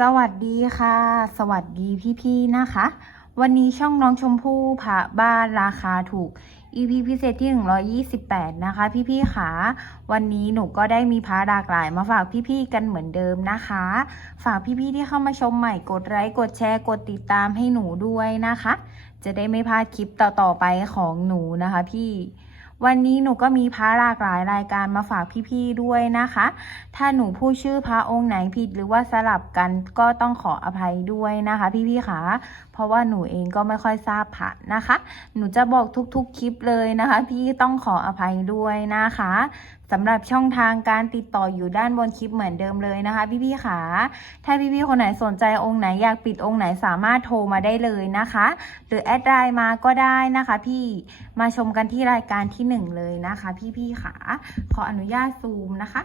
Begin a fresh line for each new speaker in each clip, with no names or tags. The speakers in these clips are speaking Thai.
สวัสดีค่ะ สวัสดีพี่ๆนะคะ วันนี้ช่องน้องชมพู่พระบ้านราคาถูก EP พิเศษที่ 128 นะคะ พี่ๆค่ะวันนี้หนูก็ได้มีพระหลากหลายมาฝากพี่ๆกันเหมือนเดิมนะคะ ฝากพี่ๆที่เข้ามาชมใหม่กดไลค์กดแชร์กดติดตามให้หนูด้วยนะคะ จะได้ไม่พลาดคลิปต่อๆไปของหนูนะคะ พี่ วันนี้หนูก็มีพระหลากหลายรายการมาฝากพี่ๆด้วยนะคะ ถ้าหนูพูดชื่อพระองค์ไหนผิดหรือว่าสลับกันก็ต้องขออภัยด้วยนะคะ พี่ๆค่ะเพราะว่าหนูเองก็ไม่ค่อยทราบพระนะคะ หนูจะบอกทุกๆคลิปเลยนะคะ พี่ต้องขออภัยด้วยนะคะสำหรับช่องทางการติดต่ออยู่ด้านบนคลิปเหมือนเดิมเลยนะคะ พี่ๆค่ะ ถ้าพี่ๆคนไหนสนใจองค์ไหนอยากปิดองค์ไหนสามารถโทรมาได้เลยนะคะ หรือแอดไลน์มาก็ได้นะคะ พี่มาชมกันที่รายการที่หนึ่งเลยนะคะ พี่ๆค่ะ ขออนุญาตซูมนะคะ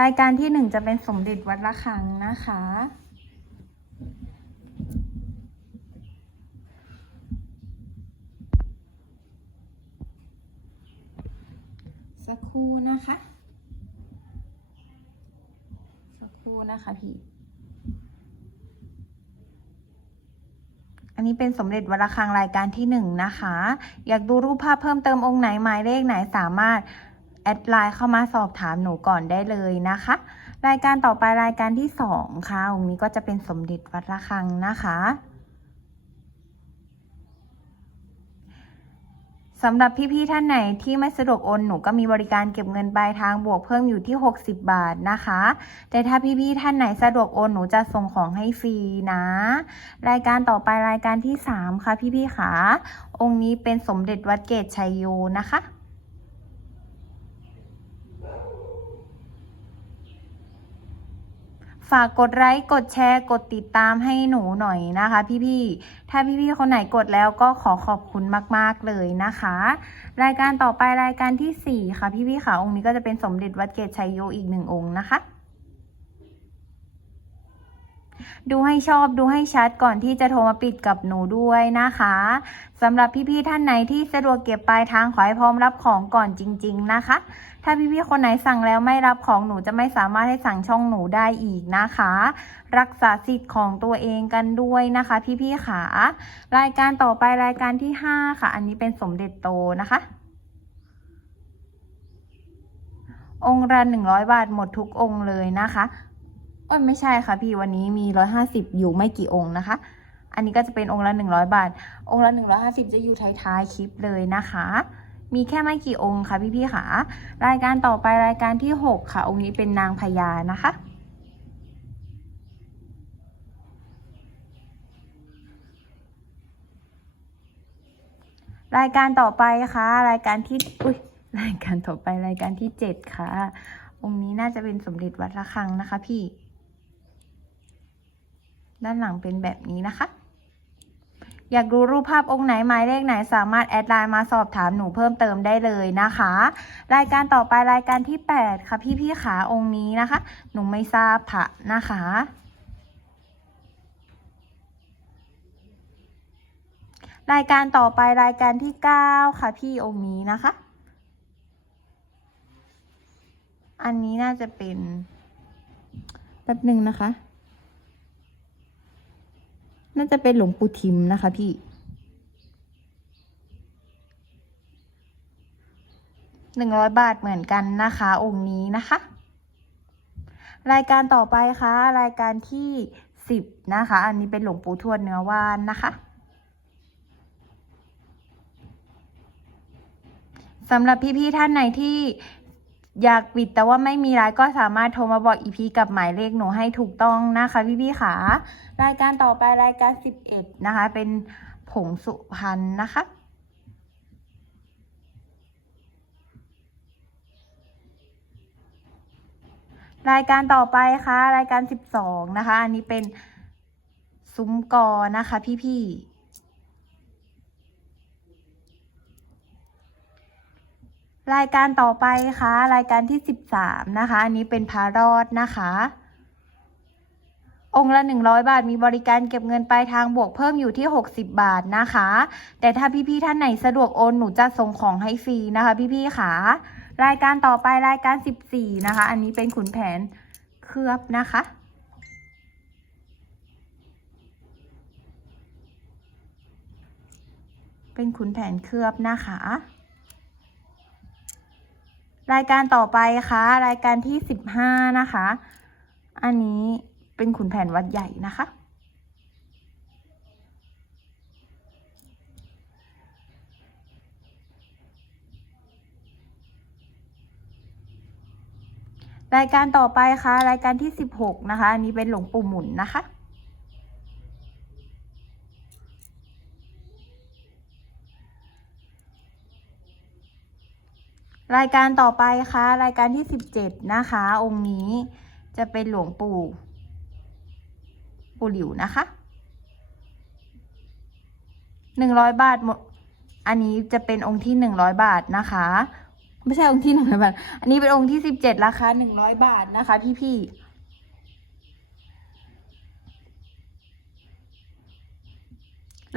รายการที่หนึ่งจะเป็นสมเด็จวัดระฆังนะคะ สักครู่นะคะ สักครู่นะคะพี่ อันนี้เป็นสมเด็จวัดระฆังรายการที่หนึ่งนะคะ อยากดูรูปภาพเพิ่มเติมองค์ไหนหมายเลขไหนสามารถแอดไลน์เข้ามาสอบถามหนูก่อนได้เลยนะคะ รายการต่อไปรายการที่สองค่ะองค์นี้ก็จะเป็นสมเด็จวัดระฆังนะคะ สำหรับพี่ๆท่านไหนที่ไม่สะดวกโอนหนูก็มีบริการเก็บเงินปลายทางบวกเพิ่มอยู่ที่ 60 บาทนะคะ แต่ถ้าพี่ๆท่านไหนสะดวกโอนหนูจะส่งของให้ฟรีนะ รายการต่อไปรายการที่ 3 ค่ะพี่ๆค่ะองค์นี้เป็นสมเด็จวัดเกตชัยโยนะคะ ฝากกดไลค์กดแชร์ กดติดตามให้หนูหน่อยนะคะ พี่ๆ ถ้าพี่ๆ คนไหนกดแล้วก็ขอขอบคุณมากๆเลยนะคะ รายการต่อไปรายการที่ 4 ค่ะ พี่ๆค่ะองค์นี้ก็จะเป็นสมเด็จวัดเกตชัยโยอีกหนึ่งองค์นะคะ ดูให้ชอบดูให้ชัดก่อนที่จะโทรมาปิดกับหนูด้วยนะคะสำหรับพี่ๆท่านไหนที่สะดวกเก็บปลายทางขอให้พร้อมรับของก่อนจริง ๆนะคะ ถ้าพี่ๆคนไหนสั่งแล้วไม่รับของหนูจะไม่สามารถให้สั่งช่องหนูได้อีกนะคะ รักษาสิทธิ์ของตัวเองกันด้วยนะคะ พี่ๆขารายการต่อไปรายการที่ 5 ค่ะ อันนี้เป็นสมเด็จโตนะคะองค์ละหนึ่งร้อยบาทหมดทุกองค์เลยนะคะ เอ้ยไม่ใช่ค่ะพี่วันนี้มีร้อยห้าสิบอยู่ไม่กี่องค์นะคะ อันนี้ก็จะเป็นองค์ละหนึ่งร้อยบาท องค์ละหนึ่งร้อยห้าสิบจะอยู่ท้ายๆคลิปเลยนะคะ มีแค่ไม่กี่องค์ค่ะพี่ๆค่ะ รายการต่อไปรายการที่หกค่ะ องค์นี้เป็นนางพญานะคะรายการต่อไปค่ะ รายการที่อุ้ยรายการต่อไปรายการที่เจ็ดค่ะองค์นี้น่าจะเป็นสมเด็จวัดระฆังนะคะพี่ ด้านหลังเป็นแบบนี้นะคะ อยากดูรูปภาพองค์ไหนหมายเลขไหนสามารถแอดไลน์มาสอบถามหนูเพิ่มเติมได้เลยนะคะ รายการต่อไปรายการที่ 8 ค่ะพี่ๆขาองค์นี้นะคะ หนูไม่ทราบพระนะคะรายการต่อไปรายการที่ 9 ค่ะ พี่องค์นี้นะคะ อันนี้น่าจะเป็น แป๊บหนึ่งนะคะ น่าจะเป็นหลวงปู่ทิมนะคะพี่ หนึ่งร้อยบาทเหมือนกันนะคะ องค์นี้นะคะ รายการต่อไปคะ่ะ รายการที่สิบนะคะ อันนี้เป็นหลวงปู่ทวดเนื้อว่านนะคะสำหรับพี่ๆท่านไหนที่ อยากปิดแต่ว่าไม่มีไลน์ก็สามารถโทรมาบอกอีพีกับหมายเลขหนูให้ถูกต้องนะคะพี่ๆค่ะรายการต่อไปรายการสิบเอ็ดนะคะ เป็นผงสุพรรณนะคะรายการต่อไปค่ะ รายการสิบสองนะคะ อันนี้เป็นซุ้มกอนะคะพี่ๆ รายการต่อไปค่ะ รายการที่สิบสามนะคะ อันนี้เป็นพารอดนะคะ องค์ละหนึ่งร้อยบาทมีบริการเก็บเงินปลายทางบวกเพิ่มอยู่ที่หกสิบบาทนะคะ แต่ถ้าพี่ๆท่านไหนสะดวกโอนหนูจะส่งของให้ฟรีนะคะ พี่ๆค่ะ รายการต่อไปรายการสิบสี่นะคะ อันนี้เป็นขุนแผนเคลือบนะคะเป็นขุนแผนเคลือบนะคะ รายการต่อไปคะ่ะ รายการที่สิบห้านะคะ อันนี้เป็นขุนแผนวัดใหญ่นะคะ รายการต่อไปคะ่ะ รายการที่สิบหกนะคะ อันนี้เป็นหลวงปู่หมุนนะคะ รายการต่อไปคะรายการที่สิบเจ็ดนะคะ องค์นี้จะเป็นหลวงปู่ ปู่หลิวนะคะหนึ่งร้อยบาทหมดอันนี้จะเป็นองค์ที่หนึ่งร้อยบาทนะคะ ไม่ใช่องค์ที่หนึ่งร้อยบาท อันนี้เป็นองค์ที่สิบเจ็ดราคาหนึ่งร้อยบาทนะคะพี่พี่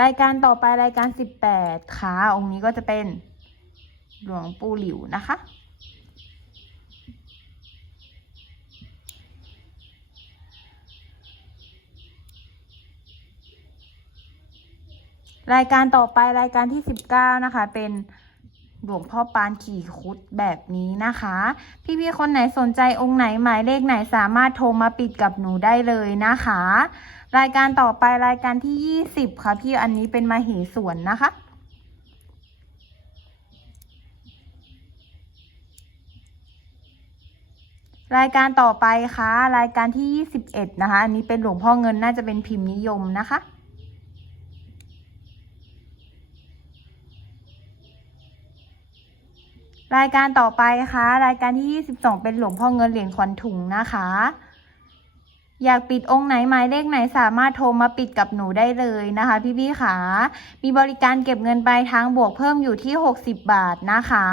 รายการต่อไปรายการสิบแปดค่ะองค์นี้ก็จะเป็น หลวงปู่หลิวนะคะ รายการต่อไปรายการที่ 19 นะคะ เป็นหลวงพ่อปานขี่คุดแบบนี้นะคะ พี่ๆคนไหนสนใจองค์ไหนหมายเลขไหนสามารถโทรมาปิดกับหนูได้เลยนะคะ รายการต่อไปรายการที่ 20 ค่ะพี่อันนี้เป็นมาเหสวนนะคะ รายการต่อไปค่ะ รายการที่ 21 นะคะ อันนี้เป็นหลวงพ่อเงินน่าจะเป็นพิมพ์นิยมนะคะ รายการต่อไปค่ะ รายการที่ 22 เป็นหลวงพ่อเงินเหรียญขวัญถุงนะคะ อยากปิดองค์ไหนหมายเลขไหนสามารถโทรมาปิดกับหนูได้เลยนะคะ พี่ๆค่ะมีบริการเก็บเงินปลายทางบวกเพิ่มอยู่ที่ 60 บาทนะคะ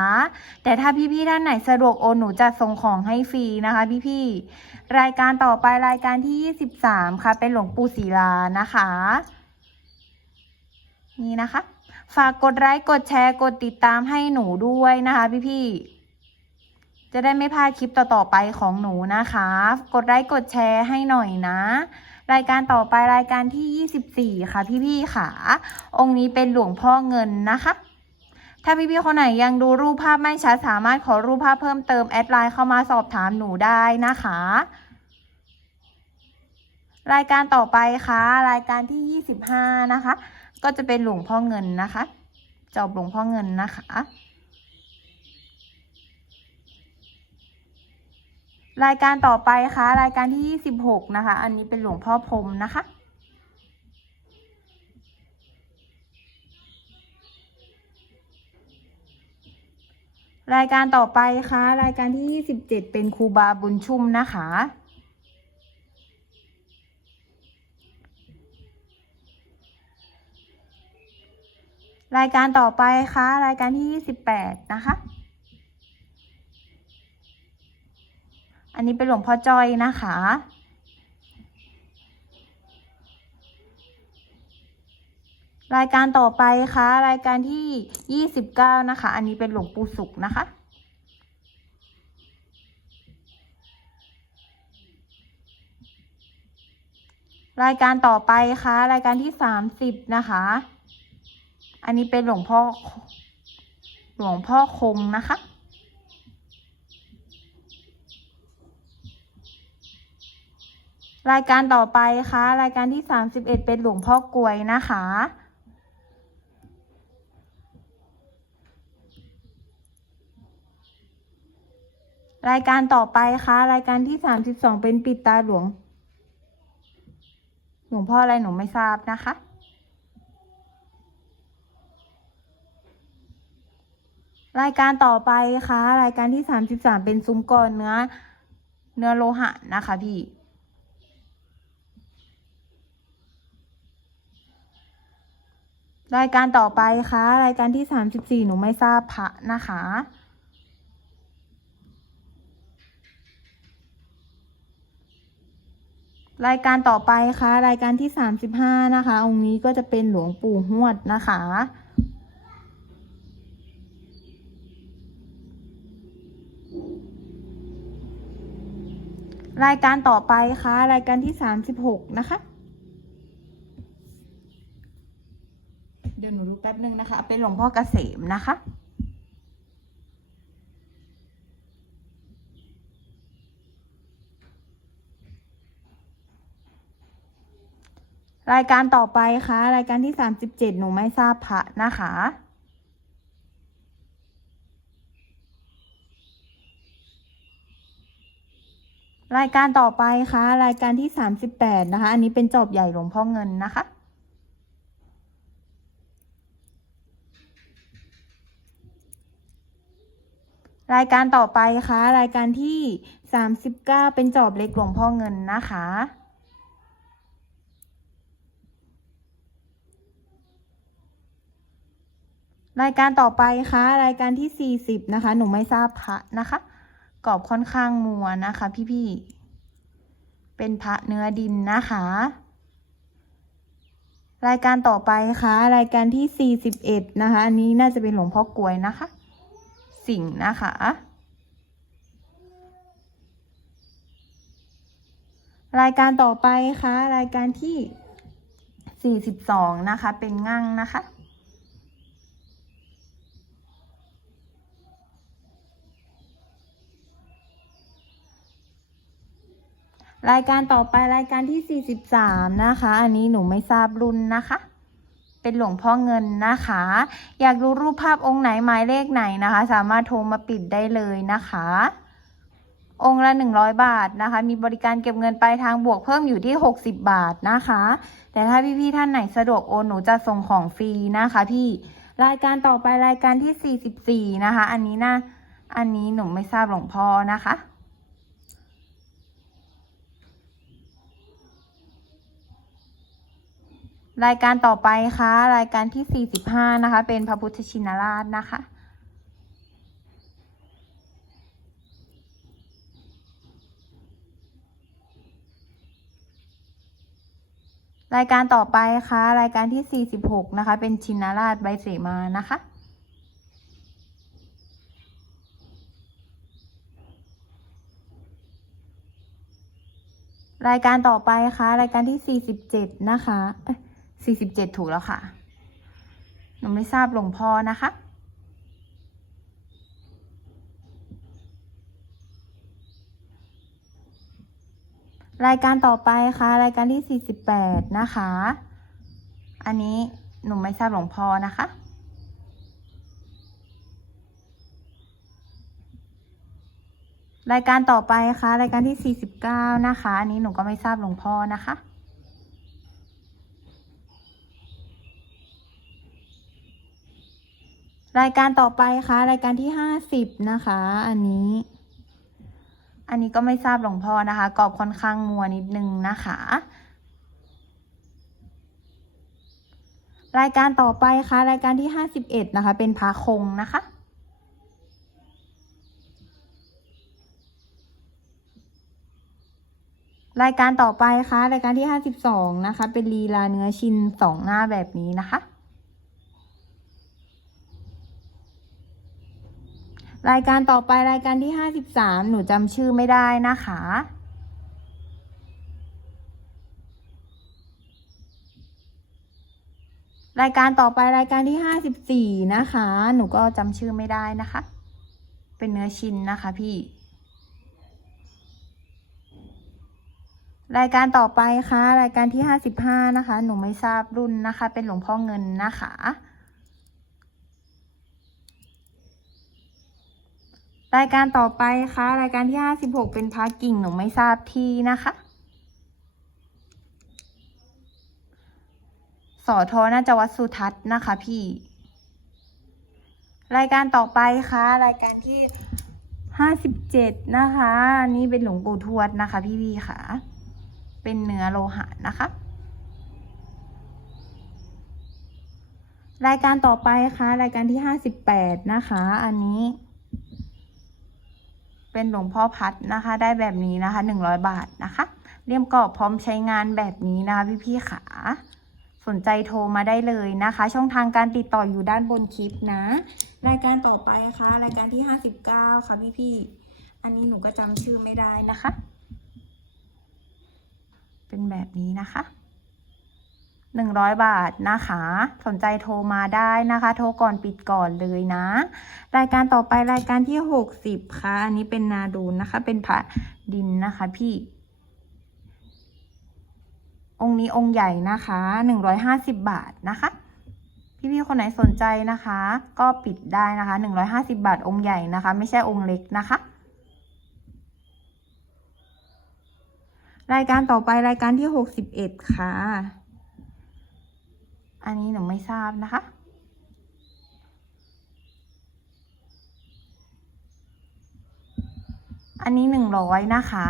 แต่ถ้าพี่ๆท่านไหนสะดวกโอนหนูจะส่งของให้ฟรีนะคะ พี่ๆรายการต่อไปรายการที่ 23 ค่ะ เป็นหลวงปู่ศิลานะคะ นี่นะคะ ฝากกดไลค์กดแชร์กดติดตามให้หนูด้วยนะคะ พี่ๆ จะได้ไม่พลาดคลิปต่อๆไปของหนูนะคะ กดไลค์กดแชร์ให้หน่อยนะ รายการต่อไปรายการที่ 24 ค่ะ พี่ๆค่ะ องค์นี้เป็นหลวงพ่อเงินนะคะ ถ้าพี่ๆคนไหนยังดูรูปภาพไม่ชัดสามารถขอรูปภาพเพิ่มเติมแอดไลน์เข้ามาสอบถามหนูได้นะคะ รายการต่อไปค่ะ รายการที่ 25 นะคะ ก็จะเป็นหลวงพ่อเงินนะคะ จอบหลวงพ่อเงินนะคะ รายการต่อไปค่ะ รายการที่ 26 นะคะ อันนี้เป็นหลวงพ่อพรมนะคะ รายการต่อไปค่ะ รายการที่ 27 เป็นครูบาบุญชุ่มนะคะ รายการต่อไปค่ะ รายการที่ 28 นะคะ อันนี้เป็นหลวงพ่อจอยนะคะ รายการต่อไปค่ะ รายการที่29นะคะ อันนี้เป็นหลวงปู่สุขนะคะรายการต่อไปค่ะ รายการที่30นะคะ อันนี้เป็นหลวงพ่อ หลวงพ่อคงนะคะ รายการต่อไปค่ะ รายการที่ 31 เป็นหลวงพ่อกลวยนะคะ รายการต่อไปค่ะ รายการที่ 32 เป็นปิดตาหลวง หลวงพ่ออะไรหนูไม่ทราบนะคะ รายการต่อไปค่ะ รายการที่ 33 เป็นซุ้มกรเนื้อ เนื้อโลหะนะคะพี่ รายการต่อไปค่ะ รายการที่34หนูไม่ทราบพระนะคะ รายการต่อไปค่ะ รายการที่35นะคะ องค์นี้ก็จะเป็นหลวงปู่หวดนะคะรายการต่อไปคะรายการที่สามสิบหกนะคะ ดี๋ยวหนูดูแป๊บนึงนะคะ เป็นหลวงพ่อเกษมนะคะ รายการต่อไปคะรายการที่สามสิบเจ็ดหนูไม่ทราบพระนะคะรายการต่อไปคะรายการที่สามสิบแปดนะคะ อันนี้เป็นจอบใหญ่หลวงพ่อเงินนะคะ รายการต่อไปคะรายการที่สามสิบเก้าเป็นจอบเล็กหลวงพ่อเงินนะคะ รายการต่อไปคะรายการที่สี่สิบนะคะ หนูไม่ทราบพระนะคะ กรอบค่อนข้างมัวนะคะ พี่ๆ เป็นพระเนื้อดินนะคะ รายการต่อไปคะรายการที่สี่สิบเอ็ดนะคะ อันนี้น่าจะเป็นหลวงพ่อกลวยนะคะ สิ่งนะคะ รายการต่อไปคะรายการที่ 42 นะคะ เป็นงั่งนะคะรายการต่อไปรายการที่ 43 นะคะ อันนี้หนูไม่ทราบรุ่นนะคะ เป็นหลวงพ่อเงินนะคะ อยากรู้รูปภาพองค์ไหนหมายเลขไหนนะคะ สามารถโทรมาปิดได้เลยนะคะ องค์ละ 100 บาทนะคะ มีบริการเก็บเงินปลายทางบวกเพิ่มอยู่ที่ 60 บาทนะคะ แต่ถ้าพี่ๆท่านไหนสะดวกโอนหนูจะส่งของฟรีนะคะ พี่รายการต่อไปรายการที่ 44 นะคะ อันนี้นะ อันนี้หนูไม่ทราบหลวงพ่อนะคะ รายการต่อไปคะรายการที่ 45 นะคะ เป็นพระพุทธชินราชนะคะ รายการต่อไปคะรายการที่ 46 นะคะ เป็นชินราชใบเสมานะคะรายการต่อไปคะรายการที่ 47 นะคะ เอ้ย47ถูกแล้วค่ะ หนูไม่ทราบหลวงพ่อนะคะ รายการต่อไปคะรายการที่48นะคะ อันนี้หนูไม่ทราบหลวงพ่อนะคะรายการต่อไปคะรายการที่ 49 นะคะ อันนี้หนูก็ไม่ทราบหลวงพ่อนะคะ รายการต่อไปคะรายการที่50นะคะ อันนี้ อันนี้ก็ไม่ทราบหลวงพ่อนะคะกรอบค่อนข้างมัวนิดนึงนะคะ รายการต่อไปคะรายการที่51นะคะ เป็นพาคงนะคะรายการต่อไปคะรายการที่ 52 นะคะ เป็นลีลาเนื้อชิ้นสองหน้าแบบนี้นะคะ รายการต่อไปรายการที่53หนูจำชื่อไม่ได้นะคะ รายการต่อไปรายการที่54นะคะ หนูก็จำชื่อไม่ได้นะคะ เป็นเนื้อชิ้นนะคะพี่ รายการต่อไปคะรายการที่55นะคะ หนูไม่ทราบรุ่นนะคะ เป็นหลวงพ่อเงินนะคะ รายการต่อไปคะรายการที่ 56 เป็นพากิ่งหนูไม่ทราบที่นะคะสอทอน่าจะวัดสุทัศน์นะคะ พี่ รายการต่อไปคะรายการที่ 57 นะคะนี่เป็นหลวงปู่ทวดนะคะ พี่พี่ค่ะ เป็นเนื้อโลหะนะคะ รายการต่อไปคะรายการที่ 58 นะคะ อันนี้ เป็นหลวงพ่อพัดนะคะ ได้แบบนี้นะคะ 100 บาทนะคะเลี่ยมกรอบพร้อมใช้งานแบบนี้นะคะพี่ๆขาสนใจโทรมาได้เลยนะคะ ช่องทางการติดต่ออยู่ด้านบนคลิปนะ รายการต่อไปคะรายการที่ 59 ค่ะพี่ๆอันนี้หนูก็จำชื่อไม่ได้นะคะ เป็นแบบนี้นะคะ หนึ่งร้อยบาทนะคะ สนใจโทรมาได้นะคะ โทรก่อนปิดก่อนเลยนะ รายการต่อไปรายการที่หกสิบค่ะ อันนี้เป็นนาดูนนะคะ เป็นพระดินนะคะพี่ องค์นี้องค์ใหญ่นะคะหนึ่งร้อยห้าสิบบาทนะคะพี่ๆคนไหนสนใจนะคะ ก็ปิดได้นะคะหนึ่งร้อยห้าสิบาทองค์ใหญ่นะคะ ไม่ใช่องค์เล็กนะคะ รายการต่อไปรายการที่หกสิบเอ็ดค่ะ อันนี้หนูไม่ทราบนะคะ อันนี้หนึ่งร้อยนะคะ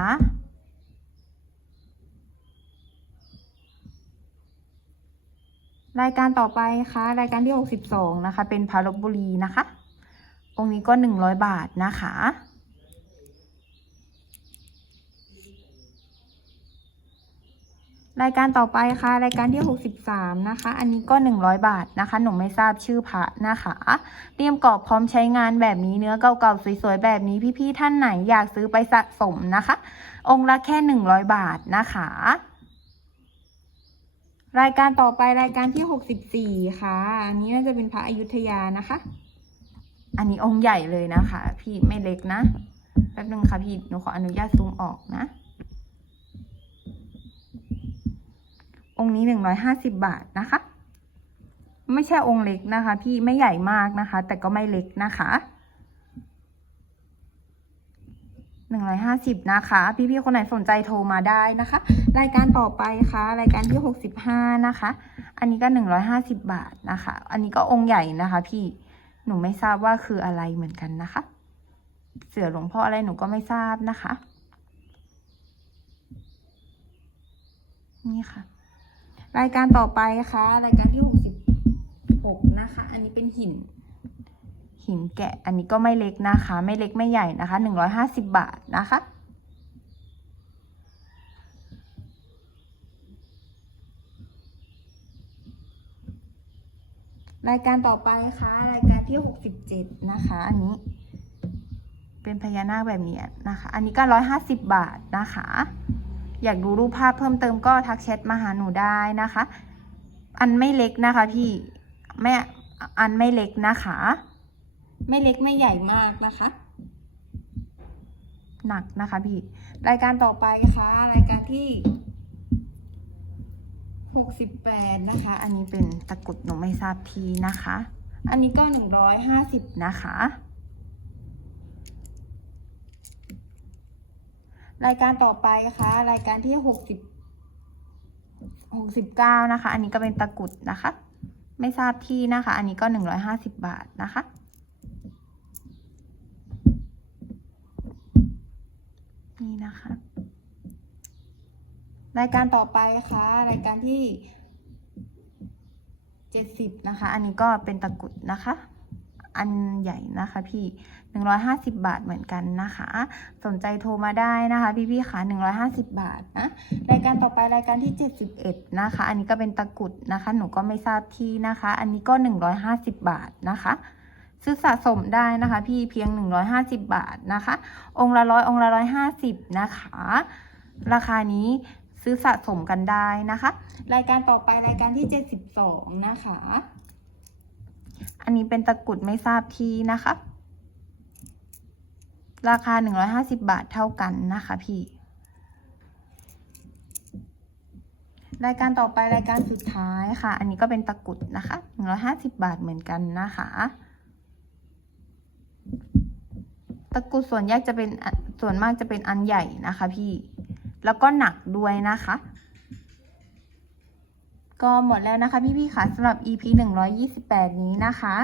รายการต่อไปค่ะ รายการที่หกสิบสองนะคะ เป็นพาลบบุรีนะคะ องค์นี้ก็หนึ่งร้อยบาทนะคะ รายการต่อไปค่ะ รายการที่ 63 นะคะ อันนี้ก็ 100 บาทนะคะ หนูไม่ทราบชื่อพระนะคะ เตรียมกรอบพร้อมใช้งานแบบนี้เนื้อเก่าๆสวยๆแบบนี้พี่ๆท่านไหนอยากซื้อไปสะสมนะคะ องค์ละแค่ 100 บาทนะคะ รายการต่อไปรายการที่ 64 ค่ะ อันนี้น่าจะเป็นพระอยุธยานะคะ อันนี้องค์ใหญ่เลยนะคะ พี่ไม่เล็กนะแป๊บนึงค่ะพี่หนูขออนุญาตซูมออกนะ องค์นี้หนึ่งร้อยห้าสิบบาทนะคะ ไม่ใช่องค์เล็กนะคะ พี่ไม่ใหญ่มากนะคะ แต่ก็ไม่เล็กนะคะหนึ่งร้อยห้าสิบนะคะ พี่ๆคนไหนสนใจโทรมาได้นะคะ รายการต่อไปค่ะ รายการที่หกสิบห้านะคะ อันนี้ก็หนึ่งร้อยห้าสิบบาทนะคะ อันนี้ก็องค์ใหญ่นะคะ พี่หนูไม่ทราบว่าคืออะไรเหมือนกันนะคะ เสือหลวงพ่ออะไรหนูก็ไม่ทราบนะคะ นี่ค่ะ รายการต่อไปค่ะ รายการที่หกสิบหกนะคะ อันนี้เป็นหิน หินแกะ อันนี้ก็ไม่เล็กนะคะ ไม่เล็กไม่ใหญ่นะคะหนึ่งร้อยห้าสิบบาทนะคะรายการต่อไปค่ะ รายการที่หกสิบเจ็ดนะคะ อันนี้ เป็นพญานาคแบบนี้นะคะ อันนี้ก็ร้อยห้าสิบบาทนะคะ อยากดูรูปภาพเพิ่มเติมก็ทักแชทมาหาหนูได้นะคะ อันไม่เล็กนะคะพี่ไม่อันไม่เล็กนะคะ ไม่เล็กไม่ใหญ่มากนะคะ หนักนะคะพี่ รายการต่อไปค่ะ รายการที่หกสิบแปดนะคะ อันนี้เป็นตะกรุดหนูไม่ทราบทีนะคะ อันนี้ก็หนึ่งร้อยห้าสิบนะคะ รายการต่อไปค่ะ รายการที่หกสิบหกสิบเก้านะคะ อันนี้ก็เป็นตะกุดนะคะ ไม่ทราบที่นะคะ อันนี้ก็หนึ่งร้อยห้าสิบบาทนะคะ นี่นะคะ รายการต่อไปค่ะ รายการที่เจ็ดสิบนะคะ อันนี้ก็เป็นตะกุดนะคะ อันใหญ่นะคะพี่หนึ่งร้อยห้าสิบบาทเหมือนกันนะคะ สนใจโทรมาได้นะคะ พี่พี่ค่ะหนึ่งร้อยห้าสิบบาทนะรายการต่อไปรายการที่เจ็ดสิบเอ็ดนะคะ อันนี้ก็เป็นตะกรุดนะคะ หนูก็ไม่ทราบที่นะคะ อันนี้ก็หนึ่งร้อยห้าสิบบาทนะคะซื้อสะสมได้นะคะพี่เพียงหนึ่งร้อยห้าสิบบาทนะคะ องค์ละร้อยองค์ละร้อยห้าสิบนะคะ ราคานี้ซื้อสะสมกันได้นะคะ รายการต่อไปรายการที่เจ็ดสิบสองนะคะ อันนี้เป็นตะกรุดไม่ทราบที่นะคะ ราคา 150 บาทเท่ากันนะคะพี่ รายการต่อไปรายการสุดท้ายค่ะ อันนี้ก็เป็นตะกรุดนะคะ 150 บาทเหมือนกันนะคะ ตะกรุดส่วนใหญ่จะเป็นส่วนมากจะเป็นอันใหญ่นะคะพี่ แล้วก็หนักด้วยนะคะ ก็หมดแล้วนะคะพี่ๆค่ะสำหรับ EP 128 นี้นะคะ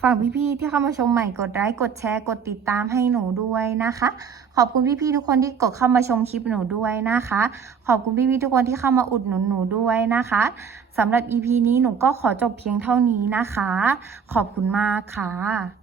ฝากพี่ๆที่เข้ามาชมใหม่กดไลค์กดแชร์กดติดตามให้หนูด้วยนะคะ ขอบคุณพี่ๆทุกคนที่กดเข้ามาชมคลิปหนูด้วยนะคะ ขอบคุณพี่ๆทุกคนที่เข้ามาอุดหนุนหนูด้วยนะคะสำหรับ EP นี้หนูก็ขอจบเพียงเท่านี้นะคะ ขอบคุณมากค่ะ